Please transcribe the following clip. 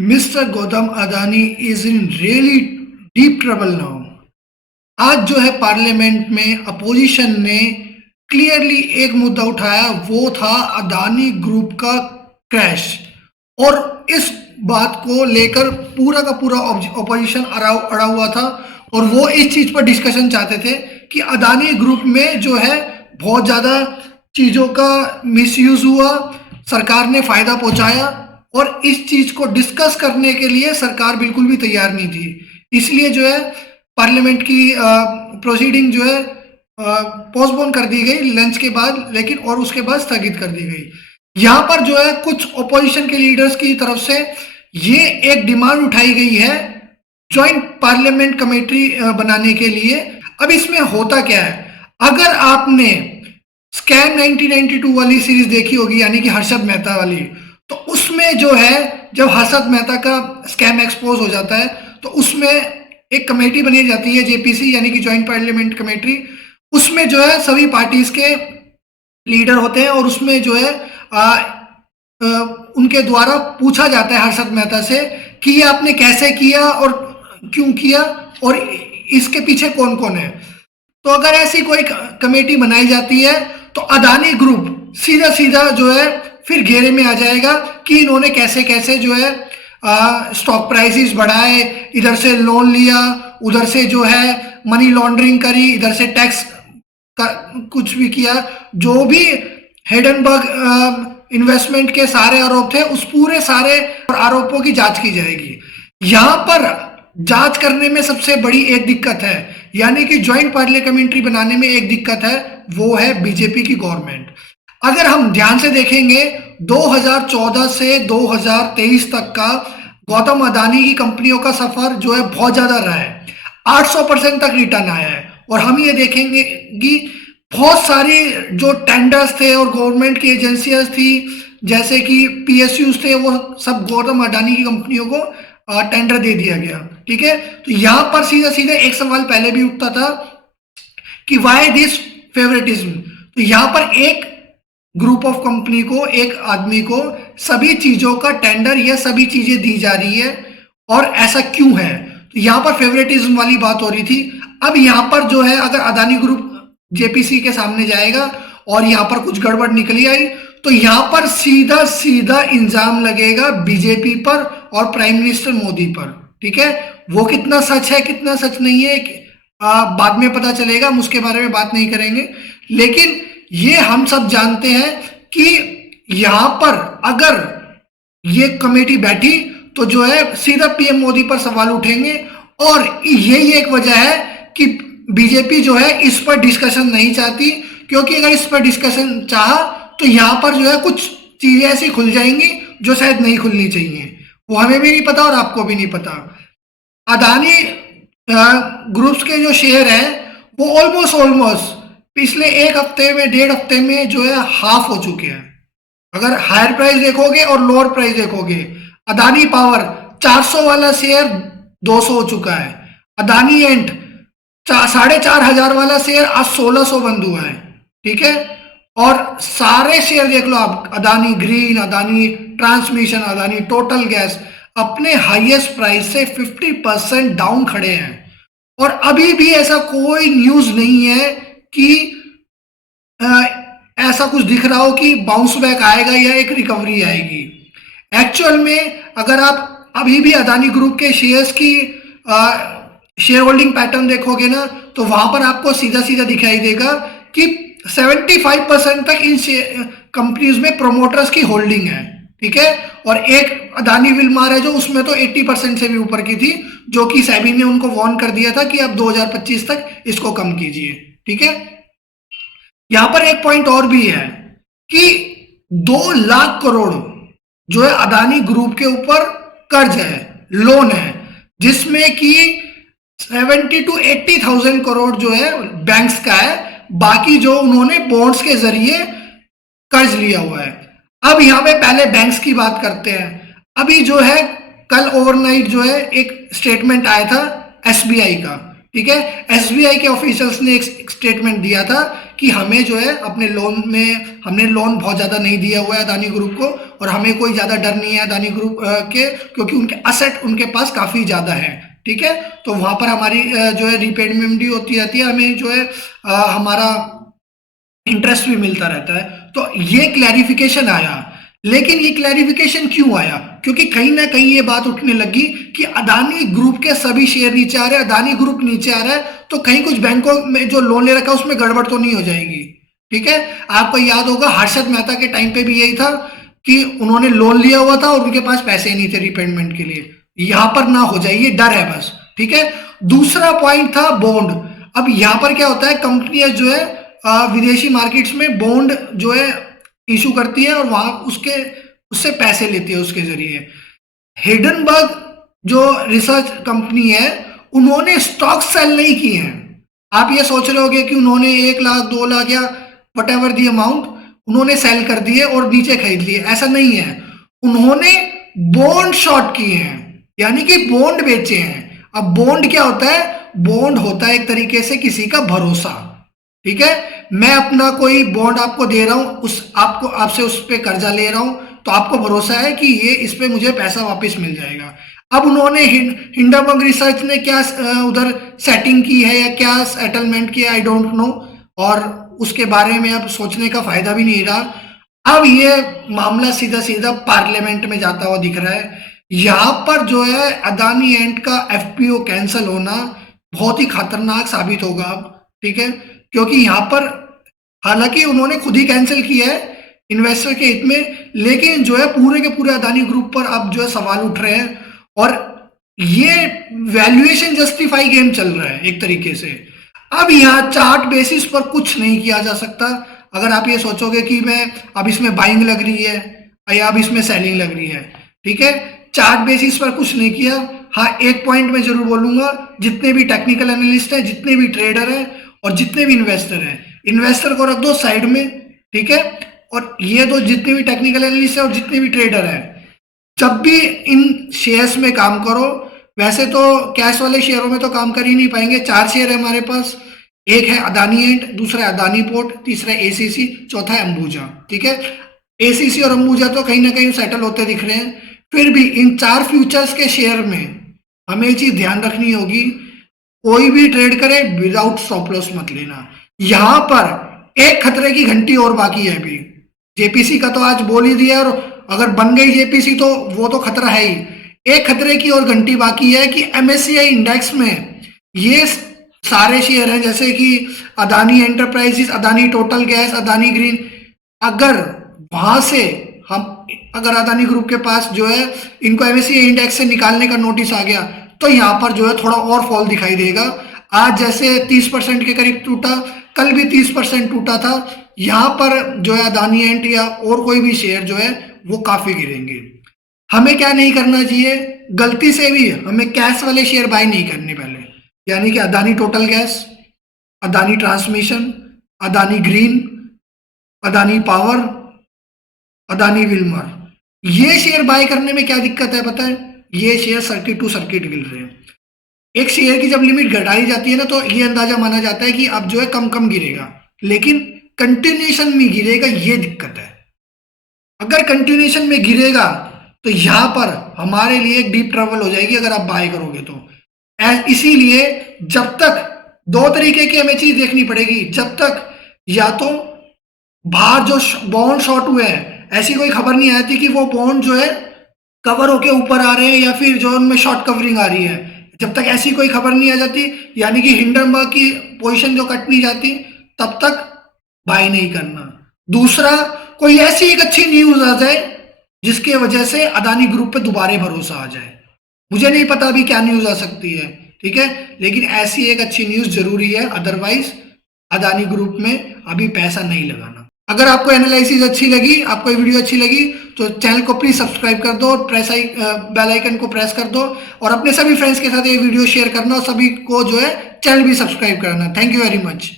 Mister Gautam Adani is in really deep trouble now. आज जो है पार्लियामेंट में अपोजिशन ने क्लियरली एक मुद्दा उठाया, वो था अदानी ग्रुप का क्रैश। और इस बात को लेकर पूरा का पूरा अपोजिशन अड़ा हुआ था और वो इस चीज पर डिस्कशन चाहते थे कि अदानी ग्रुप में जो है बहुत ज्यादा चीजों का मिसयूज हुआ, सरकार ने फायदा पहुंचाया। और इस चीज को डिस्कस करने के लिए सरकार बिल्कुल भी तैयार नहीं थी। इसलिए जो है पार्लियामेंट की प्रोसीडिंग जो है पोस्टपोन कर दी गई लंच के बाद, लेकिन और उसके बाद स्थगित कर दी गई। यहाँ पर जो है कुछ ओपोजिशन के लीडर्स की तरफ से ये एक डिमांड उठाई गई है ज्वाइंट पार्लियामेंट कमेटी बनाने के लिए। अब इसमें होता क्या है, अगर आपने स्कैम 1992 वाली सीरीज देखी होगी, यानी कि हर्षद मेहता वाली, तो उसमें जो है जब हर्षद मेहता का स्कैम एक्सपोज हो जाता है तो उसमें एक कमेटी बनी जाती है, जेपीसी यानी कि ज्वाइंट पार्लियामेंट कमेटी। उसमें जो है सभी पार्टीज के लीडर होते हैं और उसमें जो है उनके द्वारा पूछा जाता है हर्षद मेहता से कि ये आपने कैसे किया और क्यों किया और इसके पीछे कौन कौन है। तो अगर ऐसी कोई कमेटी बनाई जाती है तो अदानी ग्रुप सीधा सीधा जो है फिर घेरे में आ जाएगा कि इन्होंने कैसे कैसे जो है स्टॉक प्राइसेस बढ़ाए, इधर से लोन लिया, उधर से जो है मनी लॉन्ड्रिंग करी, इधर से टैक्स का कुछ भी किया। जो भी हिडनबर्ग इन्वेस्टमेंट के सारे आरोप थे, उस पूरे सारे आरोपों की जांच की जाएगी। यहां पर जांच करने में सबसे बड़ी एक दिक्कत है, यानी कि ज्वाइंट पार्लियामेंट्री बनाने में एक दिक्कत है, वो है बीजेपी की गवर्नमेंट। अगर हम ध्यान से देखेंगे 2014 से 2023 तक का गौतम अदानी की कंपनियों का सफर जो है बहुत ज्यादा रहा है, 800% तक रिटर्न आया है। और हम ये देखेंगे कि बहुत सारी जो टेंडर्स थे और गवर्नमेंट की एजेंसियां थी, जैसे कि पीएसयूज थे, वो सब गौतम अडानी की कंपनियों को टेंडर दे दिया गया। ठीक है, तो यहां पर सीधा सीधा एक सवाल पहले भी उठता था कि वाई दिस फेवरेटिज्म। तो यहां पर एक ग्रुप ऑफ कंपनी को, एक आदमी को सभी चीजों का टेंडर या सभी चीजें दी जा रही है, और ऐसा क्यों है? तो यहां पर फेवरेटिज्म वाली बात हो रही थी। अब यहां पर जो है अगर अदानी ग्रुप जेपीसी के सामने जाएगा और यहां पर कुछ गड़बड़ निकली आई तो यहां पर सीधा सीधा इल्जाम लगेगा बीजेपी पर और प्राइम मिनिस्टर मोदी पर। ठीक है, वो कितना सच है कितना सच नहीं है बाद में पता चलेगा, हम उसके बारे में बात नहीं करेंगे। लेकिन ये हम सब जानते हैं कि यहां पर अगर ये कमेटी बैठी तो जो है सीधा पीएम मोदी पर सवाल उठेंगे। और यही एक वजह है कि बीजेपी जो है इस पर डिस्कशन नहीं चाहती, क्योंकि अगर इस पर डिस्कशन चाहा तो यहां पर जो है कुछ चीजें ऐसी खुल जाएंगी जो शायद नहीं खुलनी चाहिए। वो हमें भी नहीं पता और आपको भी नहीं पता। अदानी ग्रुप्स के जो शेयर है वो ऑलमोस्ट पिछले एक हफ्ते में, डेढ़ हफ्ते में जो है हाफ हो चुके हैं। अगर हायर प्राइस देखोगे और लोअर प्राइस देखोगे, अदानी पावर 400 वाला शेयर 200 हो चुका है, अदानी एंड 4,500 वाला शेयर आज 1,600 बंद हुआ है। ठीक है, और सारे शेयर देख लो आप, Adani green, Adani transmission, Adani total gas अपने हाईएस्ट प्राइस से 50% डाउन खड़े हैं। और अभी भी ऐसा कोई न्यूज नहीं है कि ऐसा कुछ दिख रहा हो कि बाउंस बैक आएगा या एक रिकवरी आएगी। एक्चुअल में अगर आप अभी भी अदानी ग्रुप के शेयर्स की शेयर होल्डिंग पैटर्न देखोगे ना, तो वहां पर आपको सीधा सीधा दिखाई देगा कि 75% तक इन कंपनीज में प्रोमोटर्स की होल्डिंग है। ठीक है, और एक अदानी विलमार है जो उसमें तो 80% से भी ऊपर की थी, जो कि सेबी ने उनको वार्न कर दिया था कि अब 2025 तक इसको कम कीजिए। ठीक है, यहां पर एक पॉइंट और भी है कि 2 लाख करोड़ जो है अदानी ग्रुप के ऊपर कर्ज है, लोन है, जिसमें कि 70 to 80,000 करोड़ जो है बैंक्स का है, बाकी जो उन्होंने बॉन्ड्स के जरिए कर्ज लिया हुआ है। अब यहां पे पहले बैंक्स की बात करते हैं। अभी जो है कल ओवरनाइट जो है एक स्टेटमेंट आया था एसबीआई का, ठीक है। एसबीआई के ऑफिशियल्स ने एक स्टेटमेंट दिया था कि हमें जो है अपने लोन में हमने लोन बहुत ज़्यादा नहीं दिया हुआ है अदानी ग्रुप को, और हमें कोई ज़्यादा डर नहीं है अदानी ग्रुप के, क्योंकि उनके असेट उनके पास काफ़ी ज़्यादा है। ठीक है, तो वहाँ पर हमारी जो है रीपेमेंट भी होती रहती है, हमें जो है हमारा इंटरेस्ट भी मिलता रहता है। तो ये क्लैरिफिकेशन आया। लेकिन ये क्लैरिफिकेशन क्यों आया? क्योंकि कहीं ना कहीं ये बात उठने लगी कि अदानी ग्रुप के सभी शेयर नीचे आ रहे हैं, अदानी ग्रुप नीचे आ रहा है, तो कहीं कुछ बैंकों में जो लोन ले रखा है उसमें गड़बड़ तो नहीं हो जाएगी। ठीक है, आपको याद होगा हर्षद मेहता के टाइम पे भी यही था कि उन्होंने लोन लिया हुआ था और उनके पास पैसे नहीं थे रिपेमेंट के लिए। यहां पर ना हो जाए, ये डर है बस। ठीक है, दूसरा पॉइंट था बॉन्ड। अब यहां पर क्या होता है, कंपनियां जो है विदेशी मार्केट्स में बॉन्ड जो है इशू करती है और वहां उससे पैसे लेती है उसके जरिए। हिडनबर्ग जो रिसर्च कंपनी है, उन्होंने स्टॉक सेल नहीं किए हैं। आप ये सोच रहे होगे कि उन्होंने 1 लाख 2 लाख या वट एवर दी अमाउंट उन्होंने सेल कर दिए और नीचे खरीद लिए, ऐसा नहीं है। उन्होंने बॉन्ड शॉर्ट किए हैं, यानी कि बॉन्ड बेचे हैं। अब बॉन्ड क्या होता है? बॉन्ड होता है एक तरीके से किसी का भरोसा। ठीक है, मैं अपना कोई बॉन्ड आपको दे रहा हूं, आपसे उस पे कर्जा ले रहा हूं, तो आपको भरोसा है कि ये इस पे मुझे पैसा वापस मिल जाएगा। अब उन्होंने हिंडनबर्ग रिसर्च ने क्या उधर सेटिंग की है या क्या सेटलमेंट किया, आई डोंट नो, और उसके बारे में अब सोचने का फायदा भी नहीं रहा। अब ये मामला सीधा सीधा पार्लियामेंट में जाता हुआ दिख रहा है। यहां पर जो है अदानी एंड का एफपीओ कैंसिल होना बहुत ही खतरनाक साबित होगा अब। ठीक है, क्योंकि यहां पर हालांकि उन्होंने खुद ही कैंसिल किया है इन्वेस्टर के हित में, लेकिन जो है पूरे के पूरे अदानी ग्रुप पर अब जो है सवाल उठ रहे हैं और ये वैल्यूएशन जस्टिफाई गेम चल रहा है एक तरीके से। अब यहाँ चार्ट बेसिस पर कुछ नहीं किया जा सकता। अगर आप ये सोचोगे कि मैं अब इसमें बाइंग लग रही है या अब इसमें सेलिंग लग रही है, ठीक है, चार्ट बेसिस पर कुछ नहीं किया। हाँ, एक पॉइंट मैं जरूर बोलूंगा, जितने भी टेक्निकल एनालिस्ट हैं, जितने भी ट्रेडर हैं और जितने भी इन्वेस्टर हैं, इन्वेस्टर को रख दो साइड में। ठीक है, और ये दो जितने भी टेक्निकल एनालिस्ट हैं और जितने भी ट्रेडर हैं, जब भी इन शेयर्स में काम करो, वैसे तो कैश वाले शेयरों में तो काम कर ही नहीं पाएंगे। 4 शेयर है हमारे पास, एक है अदानी एंड, दूसरा है अदानी पोर्ट, तीसरा एसीसी, चौथा है अंबुजा। ठीक है, एसीसी और अंबुजा तो कहीं ना कहीं सेटल होते दिख रहे हैं। फिर भी इन 4 फ्यूचर्स के शेयर में हमें ये चीज ध्यान रखनी होगी, कोई भी ट्रेड करे विदाउट स्टॉप लॉस मत लेना। यहां पर एक खतरे की घंटी और बाकी है अभी। जेपीसी का तो आज बोल ही दिया, और अगर बन गई जेपीसी तो वो तो खतरा है ही। एक खतरे की और घंटी बाकी है कि एमएससीआई इंडेक्स में ये सारे शेयर हैं, जैसे कि Adani enterprises, Adani total gas, Adani green, अगर वहां से अगर अदानी ग्रुप के पास जो है इनको एमएससीआई इंडेक्स से निकालने का नोटिस आ गया, तो यहां पर जो है थोड़ा और फॉल दिखाई देगा। आज जैसे 30% के करीब टूटा, कल भी 30% टूटा था। यहां पर जो है अदानी एंड या और कोई भी शेयर जो है वो काफी गिरेंगे। हमें क्या नहीं करना चाहिए, गलती से भी हमें कैश वाले शेयर बाय नहीं करने पहले, यानी कि Adani total gas, Adani transmission, Adani green, Adani power, Adani Wilmer, ये शेयर बाय करने में क्या दिक्कत है पता है? ये शेयर सर्किट टू सर्किट गिर रहे हैं। एक शेयर की जब लिमिट घटाई जाती है ना, तो ये अंदाजा माना जाता है कि अब जो है कम कम गिरेगा, लेकिन कंटिन्यूएशन में गिरेगा, ये दिक्कत है। अगर कंटिन्यूएशन में गिरेगा तो यहां पर हमारे लिए एक डीप ट्रबल हो जाएगी अगर आप बाय करोगे तो। इसीलिए जब तक 2 तरीके की हमें चीज देखनी पड़ेगी, जब तक या तो बाहर जो बॉन्ड शॉर्ट हुए हैं, ऐसी कोई खबर नहीं आती कि वो बॉन्ड जो है कवर होके ऊपर आ रहे हैं या फिर जो उनमें शॉर्ट कवरिंग आ रही है, जब तक ऐसी कोई खबर नहीं आ जाती, यानी कि हिंडनबर्ग की पोजीशन जो कट नहीं जाती, तब तक बाय नहीं करना। दूसरा, कोई ऐसी एक अच्छी न्यूज आ जाए जिसके वजह से अदानी ग्रुप पे दोबारा भरोसा आ जाए। मुझे नहीं पता अभी क्या न्यूज आ सकती है, ठीक है, लेकिन ऐसी एक अच्छी न्यूज जरूरी है, अदरवाइज अदानी ग्रुप में अभी पैसा नहीं लगाना। अगर आपको एनालिसिस अच्छी लगी, आपको ये वीडियो अच्छी लगी, तो चैनल को प्लीज सब्सक्राइब कर दो, बेल आइकन को प्रेस कर दो और अपने सभी फ्रेंड्स के साथ ये वीडियो शेयर करना और सभी को जो है चैनल भी सब्सक्राइब करना। Thank you very much.